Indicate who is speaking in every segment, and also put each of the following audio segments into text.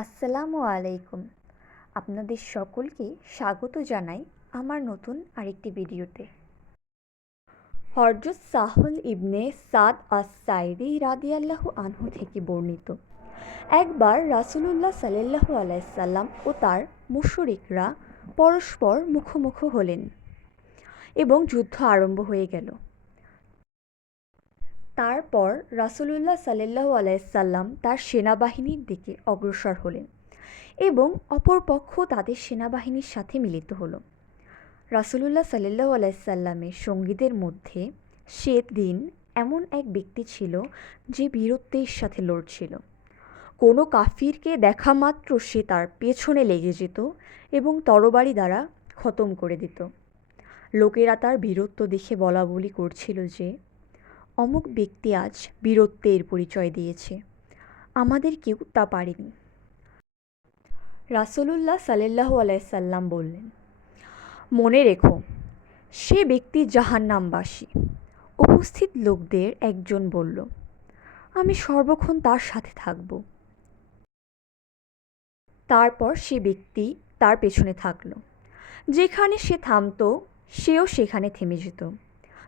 Speaker 1: আসসালামু আলাইকুম। আপনাদের সকলকে স্বাগত জানাই আমার নতুন আরেকটি ভিডিওতে। হরজত সাহুল ইবনে সাদ আস সাইদি রাদিয়াল্লাহু আনহু থেকে বর্ণিত। একবার রাসূলুল্লাহ সাল্লাল্লাহু আলাইসাল্লাম ও তার মুশরিকরা পরস্পর মুখোমুখি হলেন এবং যুদ্ধ আরম্ভ হয়ে গেল। তারপর রাসূলুল্লাহ সাল্লাল্লাহু আলাইসাল্লাম তার সেনাবাহিনীর দিকে অগ্রসর হলেন এবং অপর পক্ষ তাদের সেনাবাহিনীর সাথে মিলিত হলো। রাসূলুল্লাহ সাল্লাল্লাহু আলাইসাল্লামের সঙ্গীদের মধ্যে সে দিন এমন এক ব্যক্তি ছিল যে বীরত্বের সাথে লড়ছিল। কোনো কাফিরকে দেখা মাত্র সে তার পেছনে লেগে যেত এবং তরবারি দ্বারা খতম করে দিত। লোকেরা তার বীরত্ব দেখে বলা বলি করছিল যে অমুক ব্যক্তি আজ বীরত্বের পরিচয় দিয়েছে। আমাদের কেউ তা পারেনি। রাসূলুল্লাহ সাল্লাল্লাহু আলাইসাল্লাম বললেন, মনে রেখো, সে ব্যক্তি জাহান্নামবাসী। উপস্থিত লোকদের একজন বলল, আমি সর্বক্ষণ তার সাথে থাকব। তারপর সে ব্যক্তি তার পেছনে থাকল। যেখানে সে থামতো, সেও সেখানে থেমে যেত।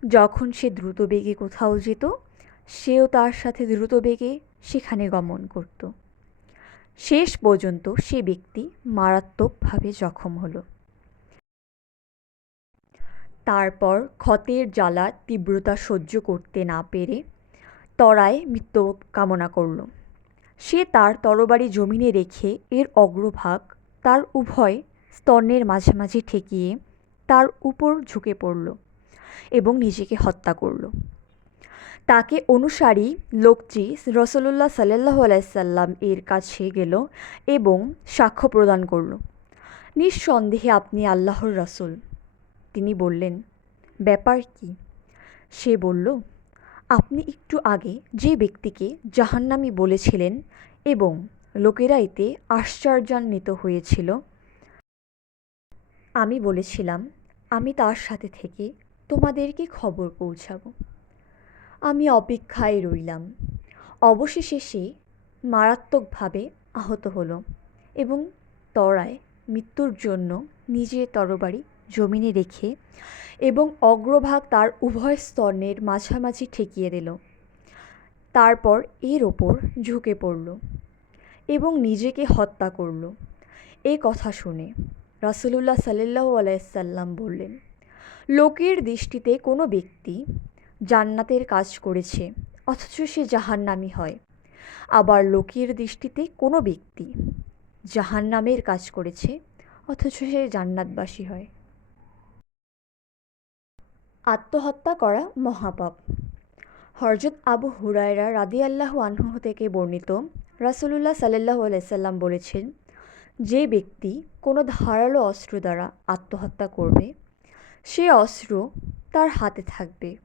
Speaker 1: যখন সে দ্রুত বেগে কোথাও যেত, সেও তার সাথে দ্রুত বেগে সেখানে গমন করত। শেষ পর্যন্ত সে ব্যক্তি মারাত্মকভাবে জখম হলো। তারপর ক্ষতের জ্বালা তীব্রতা সহ্য করতে না পেরে তরায় মৃত্যু কামনা করল। সে তার তরবারি জমিনে রেখে এর অগ্রভাগ তার উভয় স্তনের মাঝামাঝি ঠেকিয়ে তার উপর ঝুঁকে পড়ল। এবং নিজেকে হত্যা করল। তাকে অনুসারী লোকটি রসলুল্লাহ সাল্লাহ আলাইসাল্লাম এর কাছে গেল এবং সাক্ষ্য প্রদান করল। নিঃসন্দেহে আপনি আল্লাহর রসুল। তিনি বললেন, ব্যাপার কি? সে বলল, আপনি একটু আগে যে ব্যক্তিকে জাহান্নামি বলেছিলেন এবং লোকেরা এতে আশ্চর্যান্বিত হয়েছিল, আমি বলেছিলাম, আমি তার সাথে থেকে তোমাদেরকে খবর পৌঁছাবো। আমি অপেক্ষায় রইলাম। অবশেষে সে মারাত্মকভাবে আহত হলো এবং তরায় মৃত্যুর জন্য নিজের তরবারি জমিনে রেখে এবং অগ্রভাগ তার উভয় স্তনের মাঝামাঝি ঠেকিয়ে দিল। তারপর এর ওপর ঝুঁকে পড়ল এবং নিজেকে হত্যা করল। এ কথা শুনে রাসুলুল্লাহ সাল্লাহ আলাইসাল্লাম বললেন লোকের দৃষ্টিতে কোনো ব্যক্তি জান্নাতের কাজ করেছে, অথচ সে জাহান্নামি হয়। আবার লোকের দৃষ্টিতে কোনো ব্যক্তি জাহান্নামের কাজ করেছে, অথচ সে জান্নাতবাসী হয়। আত্মহত্যা করা মহাপাপ। হরজত আবু হুরায়রা রাদি আল্লাহ আনহু থেকে বর্ণিত রাসুলুল্লাহ সাল্লাহ আলাইসাল্লাম বলেছেন, যে ব্যক্তি কোনো ধারালো অস্ত্র দ্বারা আত্মহত্যা করবে সে অস্ত্র তার হাতে থাকবে।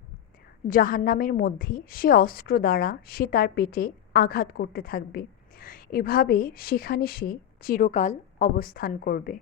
Speaker 1: জাহান্নামের মধ্যে সে অস্ত্র দ্বারা সে তার পেটে আঘাত করতে থাকবে। এভাবে সেখানে সে চিরকাল অবস্থান করবে।